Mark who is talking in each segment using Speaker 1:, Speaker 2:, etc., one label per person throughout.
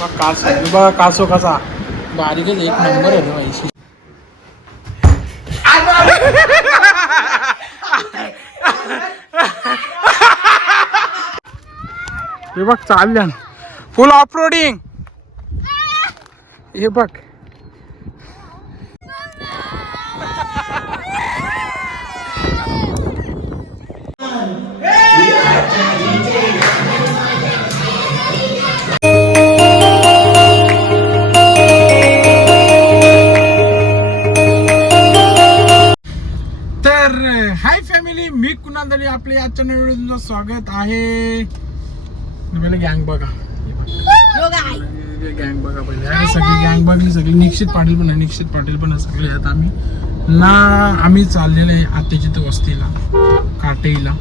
Speaker 1: बघ बघा कसा बारीकच एक नंबर आहे माहिती हे बघ चालल्या फुल ऑफ रोडिंग हे बघ. आपल्या आजच्या नवीन व्हिडिओ तुमचं स्वागत आहे. पहिले गँग बघा. गँग बघा. पहिले. सगळी गँग बघली सगळी. निश्चित पाटील पण आहे. निश्चित पाटील पण आहे सगळे. आहेत आम्ही ना आम्ही चाललेलो आहे आत्याच्या त्या वस्तीला काटेईला.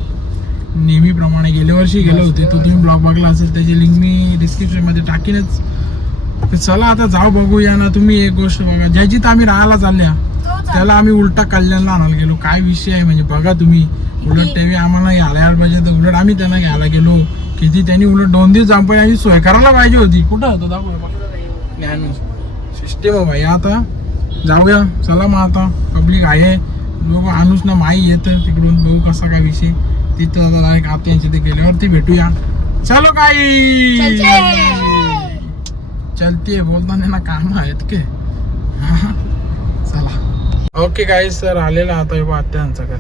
Speaker 1: नेहमीप्रमाणे गेल्या वर्षी गेलो होते. तो तुम्ही ब्लॉग बघला असेल त्याची लिंक मी डिस्क्रिप्शनमध्ये टाकीनच. तर चला आता जाऊ बघूया ना. तुम्ही एक गोष्ट बघा. ज्याची आम्ही राहायला चालल्या. त्याला आम्ही उलटा कल्याणला आणायला गेलो. काय विषय आहे? म्हणजे बघा तुम्ही. उलट टीव्ही आम्हाला घ्यायला यायला पाहिजे तर उलट आम्ही त्यांना घ्यायला गेलो. किती त्यांनी उलट दोन दिवस जाऊन पाहिजे आम्ही सोय करायला पाहिजे होती. कुठं होतं? दाखवूया ज्ञान. सिस्टेम भाई आता. जाऊया. चला मग आता. पब्लिक आहे. लोक आणूच ना माई येतं. तिकडून बघू कसा काय विषय. तिथं आता डायरेक्ट आत्यांच्या ते गेल्यावरती भेटूया. चलो काही. चलते. बोलताना ना काम आहेत के. चला. ओके गाईज सर आलेला आता हे आत्यांचं घर.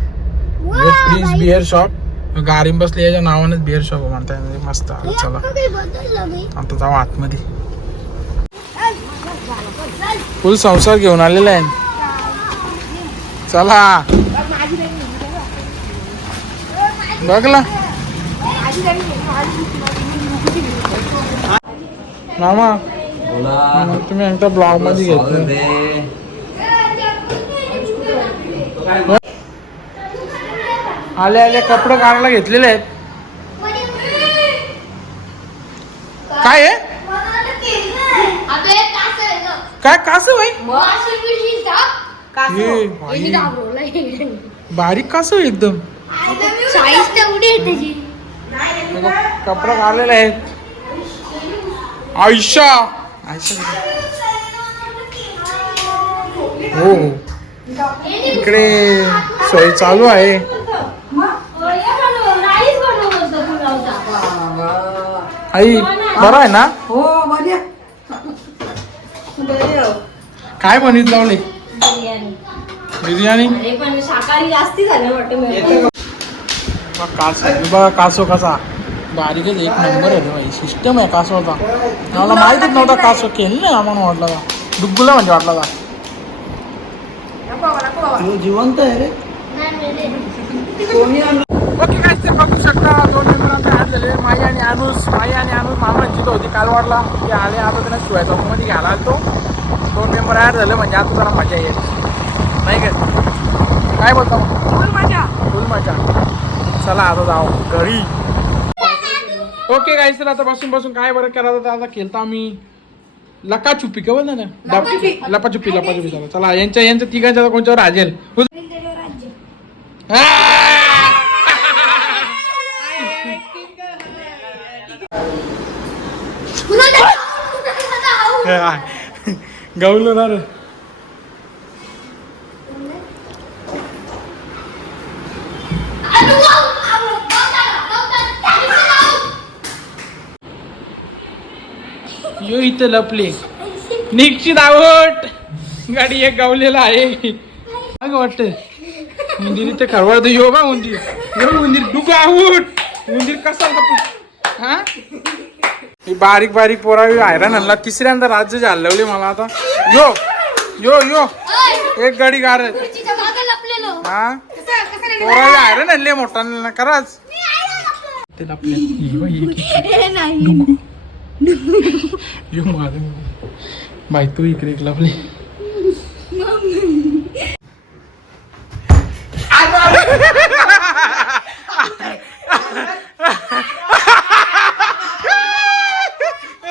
Speaker 1: प्रिन्स बिअर शॉप गाडीन बसली याच्या नावानेच बिअर शॉप म्हणजे मस्त. चला. आता जाऊ आतमध्ये. फुल संसार घेऊन आलेला आहे. चला. बघला मामा मामा, तुम्ही एकदा ब्लॉगमध्ये घेतलं. आले आले कपडे काढायला घेतलेले आहेत. काय आहे? काय कास भाई. बारीक कास एकदम. कपडे काढलेले आहेत. आयशा. आयशा. हो हो. इकडे सोय चालू आहे. आई बरं आहे ना?
Speaker 2: हो
Speaker 1: काय बनवीत लावले? बिर्याणी.
Speaker 3: पण शाकाहारी जास्ती झालं वाटतं
Speaker 1: बघ. कासव कसा. बारीकच एक नंबर आहे रे भाई सिस्टम आहे कासवाचा. मला माहितीच नव्हता कासव केलं नाही आम्हाला वाटला का डुग्गुला म्हणजे वाटला का
Speaker 2: जिवंत आहे रे. कोणी?
Speaker 1: ओके काय ते बघू शकता दोन मेंबरांचे ॲड झाले. माई आणि अनुस माई आणि अनुस मामा जिथं होती कालवाडला ते आले आता त्यांना शिवाय चौकमध्ये घ्यायला आलतो. दोन मेंबर ॲड झाले म्हणजे आता जरा मजा येईल. नाही काय काय बोलता फुल मजा. फुल मजा. चला आता जाऊ. घरी. ओके गाईस तर आता बसून बसून काय बरं करा आता आता खेळता आम्ही. लकाछुपी का ना? लपाछुपी लपाछुपी लपाछुपी चला चला यांच्या यांच्या तिघांच्या कोणच्यावर राजेल? गवलो ना रे इथं लपले. निश्चित आवट गाडी एक गावलेला आहे. अग वाटत. उंदीर इथे खरवळतो. यो बा उंदीर उंदीर डुक आऊट. उंदीर कसा हा? ही बारीक बारीक पोरावी हैराण आणला तिसऱ्यांदा राज्य हलवले मला आता. यो. यो यो. एक गाडी कार हा? पोरावी हैराण आणले मोठा कराच. ते लपले. डुगू. यो माझं बाई तू इकडे एक लावली.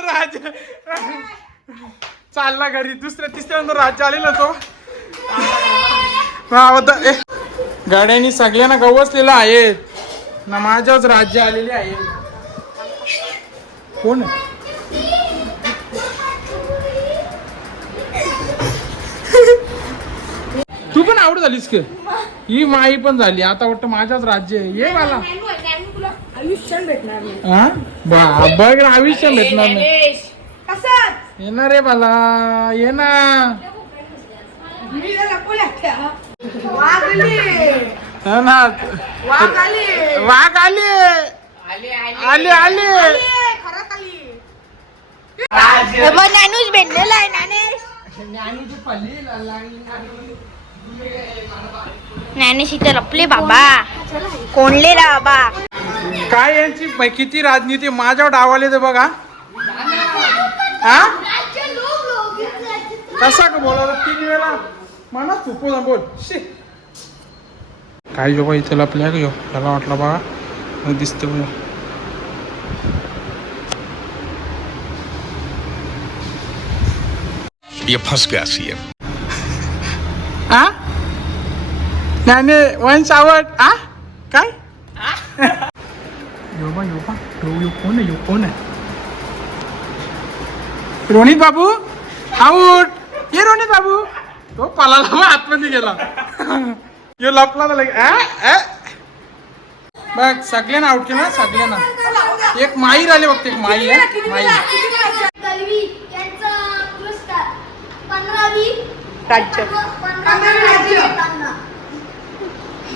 Speaker 1: राजा. चालला घरी. दुसऱ्या तिसऱ्यांदा राज्य आलेला तो. हा होता ए गाड्यांनी सगळ्यांना गवसलेला आहेत ना माझ्याच राज्य आलेले आहे. कोण आहे? आवड झालीस का ही माई पण झाली. आता वाटतं माझ्याच राज्य आहे. ये मला
Speaker 3: भेटणार नाही
Speaker 1: हा? बा बघ ना, आयुष्य भेटणार नाही.
Speaker 3: कसं
Speaker 1: येणार रे मला ये ना.
Speaker 3: मी वागली
Speaker 1: हा ना.
Speaker 3: वागली
Speaker 1: वाघ आले. आले आले.
Speaker 3: ज्ञानूच भेटलेला आहे ज्ञानेश. ज्ञानेश इथे लपले बाबा. कोणले रा बाबा?
Speaker 1: काय यांची किती राजनीती? माझ्यावर डावाले ते बघा. हा? कसा का बोला तीन वेळा. मला चुपू ना बोल. शी. काय जो बाई इथे लपल्या का ह्यो? त्याला वाटलं बघा. मग दिसतं बघा.
Speaker 4: ये फंस गया सी
Speaker 1: हा नाही वन सावट आ? काय? यो बा यो कोण आहे? यो कोण आहे? रोनित बाबू? आऊट ये रोनित बाबू. तो पलाला आतमध्ये गेला. यो लपला? बघ सगळ्यांना आउट केलं सगळ्यांना एक माई राहिली बघते एक माई आहे. माई
Speaker 3: राज्य.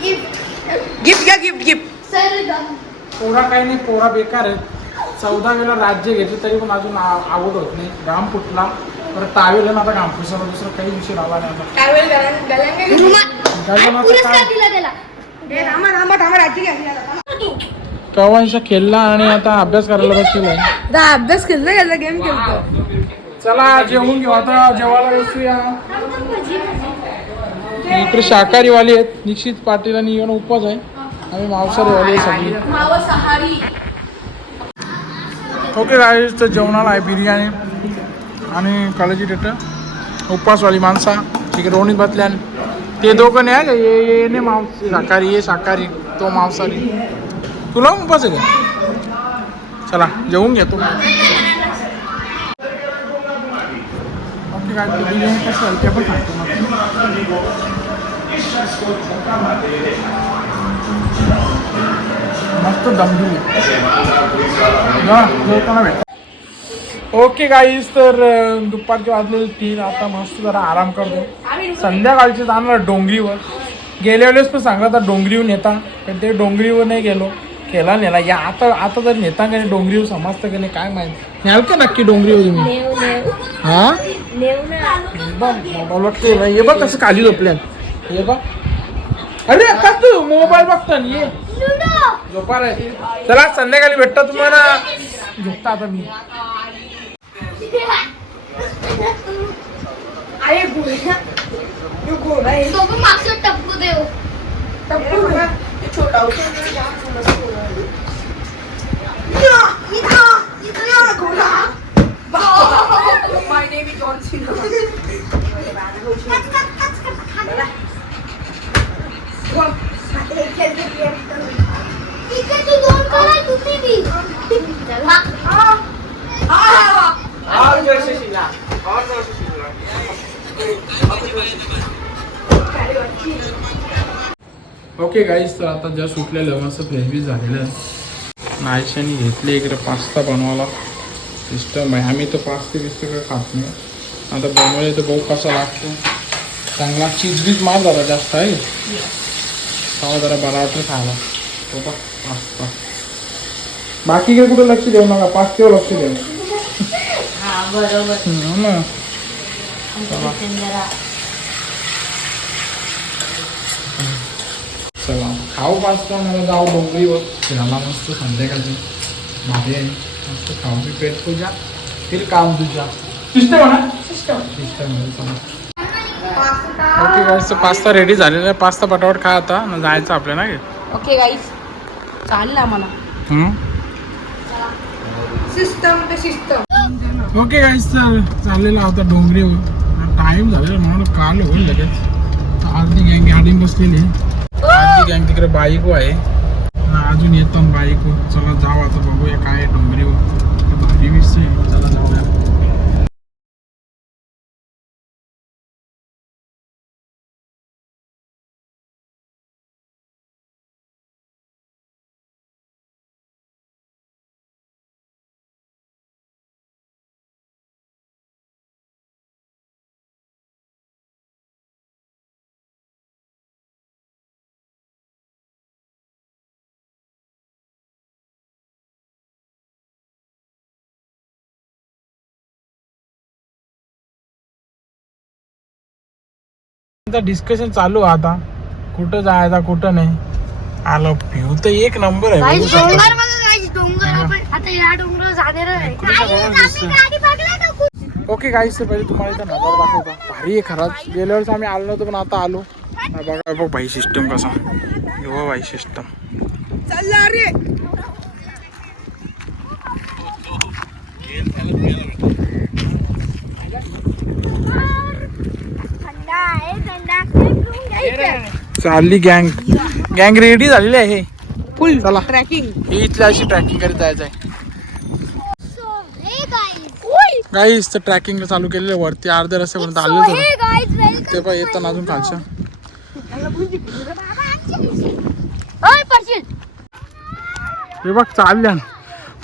Speaker 5: गिफ्ट
Speaker 3: गिफ्ट घ्या गिफ्ट गिफ्ट
Speaker 1: पोरा काही नाही पोरा बेकार आहेत. चौदा वेळा राज्य घेतले तरी पण अजून आ- आवड होत नाही. घाम फुटला. परत टावेल आता घाम फुसला दुसरं काही विषय राहिला नाही आता.
Speaker 3: त्यावेळी गलां- गलांगे घेतले.
Speaker 1: गगनाचं
Speaker 5: पुरस्कार
Speaker 1: काय?
Speaker 5: दिला गेला
Speaker 3: थांबा थांबा थांबा राज्य घ्या थांबा तू.
Speaker 1: कवांशा खेळला आणि आता अभ्यास करायला बसलेला आहे
Speaker 3: अभ्यास केला गेला गेम खेळतो
Speaker 1: चला जेवून घेऊ. आता जेवायला बसूया. इकडे शाकाहारी वाली आहेत. निश्चित पाटील आणि इवन उपवास आहे. आम्ही आहे सगळी. ओके गाईज तर जेवणाला आहे बिर्याणी आणि काळजी डेट उपवासवाली माणसा. तिकडे रोणीत बसल्यान ते दोघं नाही आहे का ये ये मांस शाकाहारी ये शाकाहारी. तो मांसाहारी. तुला उपवास आहे का? चला जेवून घेतो ओके काय ते बिर्याणी कसं आहे ते पण सांगतो मग. मस्त दम दिली. ना जेवताना भेट ओके गाईज तर दुपारचे वाजले तीन आता मस्त जरा आराम करतो. संध्याकाळचे जाणार डोंगरीवर. गेल्या वेळेस पण सांगा आता डोंगरीवर नेता पण ते डोंगरीवर नाही गेलो. केला नेला. या आता आता जर नेता का नाही डोंगरीवर समजतं का नाही काय माहिती. न्याल का नक्की डोंगरीवर तुम्ही हा? बघ हे बघ कसं खाली झोपल्या हे बघ अरे का तू मोबाईल बघता ना, ये झोपा रे चला संध्याकाळी भेटतो तुम्हाला झोपता आता मी
Speaker 3: अरे आहे
Speaker 5: तो पण मागचं टप्पू देऊ
Speaker 3: टप्पू घोडा. हे छोटा होता. या, घोडा. My name is John Cena.
Speaker 5: इकडे तू दोन करा तुम्ही बी चला
Speaker 1: ओके गाईज तर आता ज्या सुटलेलं मस्त फ्रेंचबीज झालेलं आहे. नायशाने घेतले इकडे पास्ता बनवायला. सिस्टम आहे आम्ही तर पास्ते बिस्ते काय खात नाही. आता बनवले तर भाऊ कसा लागतो. चांगला चीज बीज मार जरा जास्त आहे. तेव्हा जरा बरा वाटतं खायला तो बघ पास्ता बाकी काय कुठं लक्ष देऊ नका पास्त्यावर लक्ष देऊ हम्म, हो ना चला खाऊ पास्ता मला जाऊ डोंगरीवर फिरायला मस्त संध्याकाळची भारी आहे मस्त खाऊ बी पेट तुझ्या फिर काम तुझ्या सिस्टम म्हणा system system okay guys pasta ready झालेला आहे. पास्ता पटापट खा आता. न जायचं आपल्याला ना
Speaker 3: ओके गाईस चालेल आम्हाला. सिस्टम ते सिस्टम
Speaker 1: ओके गाईस तर चाललेला होता डोंगरीवर. टाइम झालेला म्हणून काल होईल लगेच. अर्धी गँग गाडी बसलेली. आहे अर्धी गँग तिकडे बाईक आहे. अजून येतो बाईक चला जाऊ आता बघूया काय डोंगरीवर. भारी विषय. चला जाऊया. डिस्कशन चालू आहे आता. कुठं जायचा कुठं नाही. आलो व्ह्यू तर एक नंबर आहे. बघू शकता.
Speaker 5: डोंगर बघा guys, डोंगर आपण आता या डोंगर जाणार आहे.
Speaker 1: इकडे सगळं दिसतंय.
Speaker 5: गाडी बघला का कुठं?
Speaker 1: ओके काहीच पहिले तुम्हाला इथं नजारा दाखवता. भारी आहे खराच. गेल्या वेळेस आम्ही आलो नव्हतो पण आता आलो. हा बघा बघ भाई सिस्टम कसा. हो भाई सिस्टम
Speaker 5: थंडा आहे थंडा घेऊन घ्यायचं.
Speaker 1: चालली गँग. गँग रेडी झालेली आहे फुल चला. ट्रॅकिंग ही इथल्या अशी ट्रॅकिंग करत जायचं आहे. गाईस तर ट्रॅकिंग चालू केलेलं आहे वरती अर्ध्या रस्त्यापर्यंत
Speaker 5: welcome
Speaker 1: ते पण येताना अजून खालच्या. हे बघ चालल्या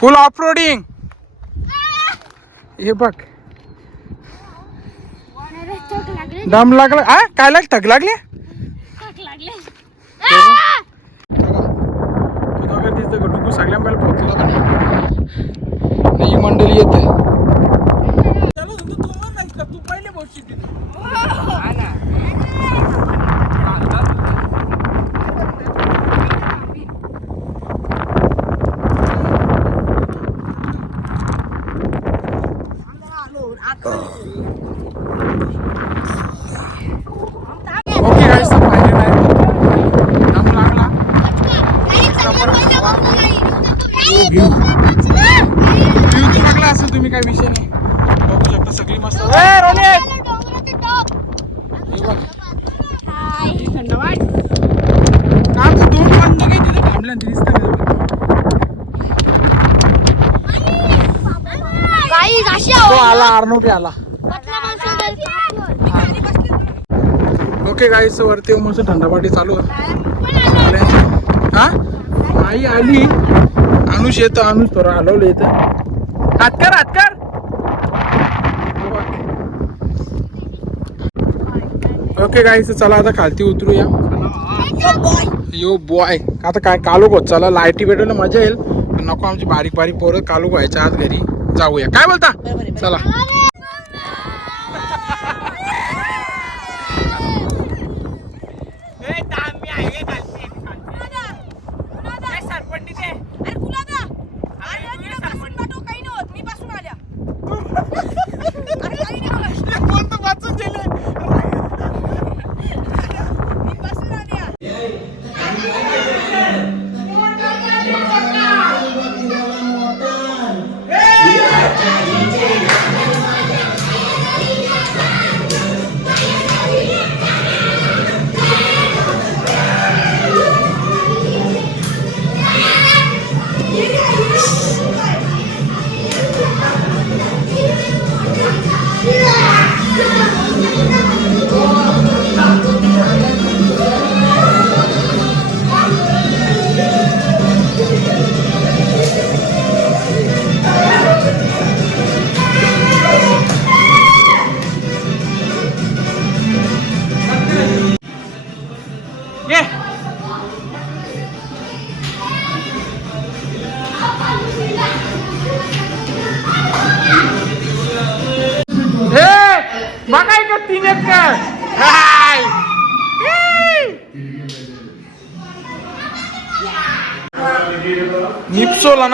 Speaker 1: फुल ऑफ रोडिंग हे बघ
Speaker 5: अरे, चोट लागली,
Speaker 1: दम लागला? आ? काय लाग थक लागले? डुकू सगळ्या पहिला पोहोचला पण ही मंडळी येते तू पहिले ओके गाईस तर फायनल आहे दम लागला
Speaker 5: काही चांगलं पाहिजे बघ ना, काही. काही
Speaker 1: View.
Speaker 5: काही
Speaker 1: व्ह्यू लागला असं तुम्ही काय विषय नाही बघू शकता सगळी मस्त ए, रोनित!
Speaker 5: डोंगराचं top.
Speaker 1: हे बघ.
Speaker 5: हाय.
Speaker 1: आमचं दोन बंद काही तिथे थांबले आणि ते दिसतं का ते? तो. आला आला. ओके गाईस वरती मस्त थंडापाटी चालू आहे. हा? आई आली. अनुष येतो अनुष थोडं हलवलं येतं हातकर हातकर. ओके गाईस चला आता खालती उतरूया. यो बॉय आता काय कालू होत? चला लाईटी भेटवलं मजा येईल. नको आमची बारीक बारीक पोरं कालू व्हायच्या आज घरी. जाऊया. काय बोलता? चला.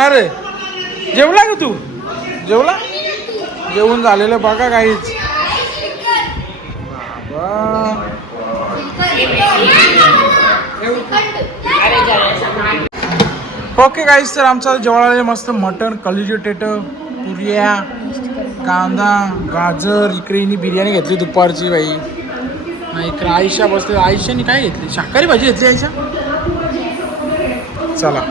Speaker 1: जाणार आहे. जेवला का तू? जेवला? जेवून झालेलं बघा काहीच. ओके काहीच तर आमचा जेवणाला मस्त मटण कलिजी टेट पुरिया कांदा गाजर इकडे बिर्याणी घेतली दुपारची बाई. नाही इकडे आयशा बसले. आयशाने काय घेतली? शाकाहारी भाजी घेतली आयशा? चला.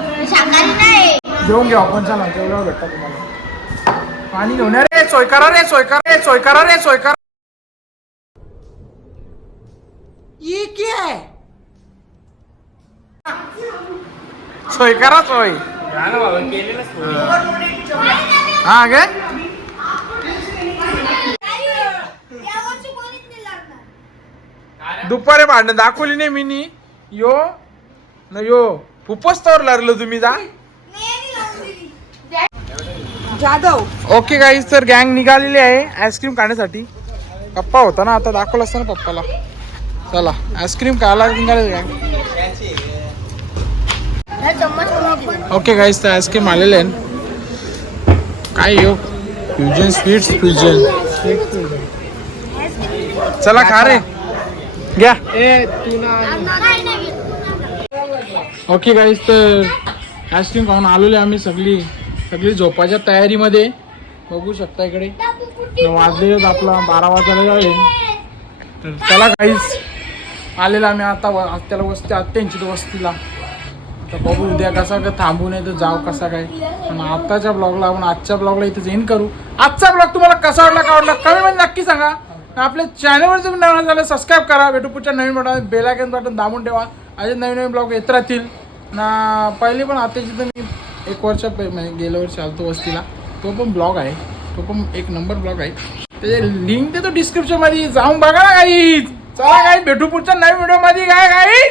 Speaker 1: जेवून घेऊ आपण चला जेवल्यावर भेटता तुम्हाला. पाणी घेऊन रे सोय करा रे सोय करा रे सोय करा रे सोय. करा
Speaker 2: ये क्या है
Speaker 1: सोय करा सोय हा गे दुपारी भांडण दाखवली नाही मी नी यो न यो खूपच तोर लागलो तुम्ही जा.
Speaker 2: जाधव.
Speaker 1: ओके गाईज तर गँग निघालेली आहे. आईस्क्रीम खाण्यासाठी. पप्पा होता ना आता दाखवलं असतं ना पप्पाला. चला आईस्क्रीम खायला निघाले काय ओके गाईस तर आईस्क्रीम आलेले आहे काय येऊ फ्युजन स्वीट्स फ्युजन चला खा रे. घ्या. ओके गाईस तर आईस्क्रीम खाऊन आलेले आम्ही सगळी. सगळी झोपाच्या तयारीमध्ये. बघू शकता इकडे. वाजलेले आपला. बारा वाजायला जाईल तर चला काहीच आलेला आम्ही आता त्याला वस्ती आत्यांची वस्तीला. आता बघू उद्या कसा का थांबू नये तर जाऊ कसा काय. पण आताच्या ब्लॉगला आपण आजच्या ब्लॉगला इथे जेन करू. आजचा ब्लॉग तुम्हाला कसा वाटला का वाटला कमी मध्ये नक्की सांगा. आपल्या चॅनलवर जर नवीन झालं सबस्क्राईब करा. भेटू पुढच्या नवीन बटन बेल आयकन बटन दाबून ठेवा. असे नवीन नवीन ब्लॉग येत राहतील. ना पहिली पण आताची तर मी एक वर्ष म्हणजे गेल्या वर्षी आलतो वस्तीला. तो पण ब्लॉग आहे. तो पण एक नंबर ब्लॉग आहे. त्याचे लिंक देतो डिस्क्रिप्शनमध्ये. जाऊन बघा ना काही चला काही भेटू पुढच्या नवीन व्हिडिओमध्ये काय काही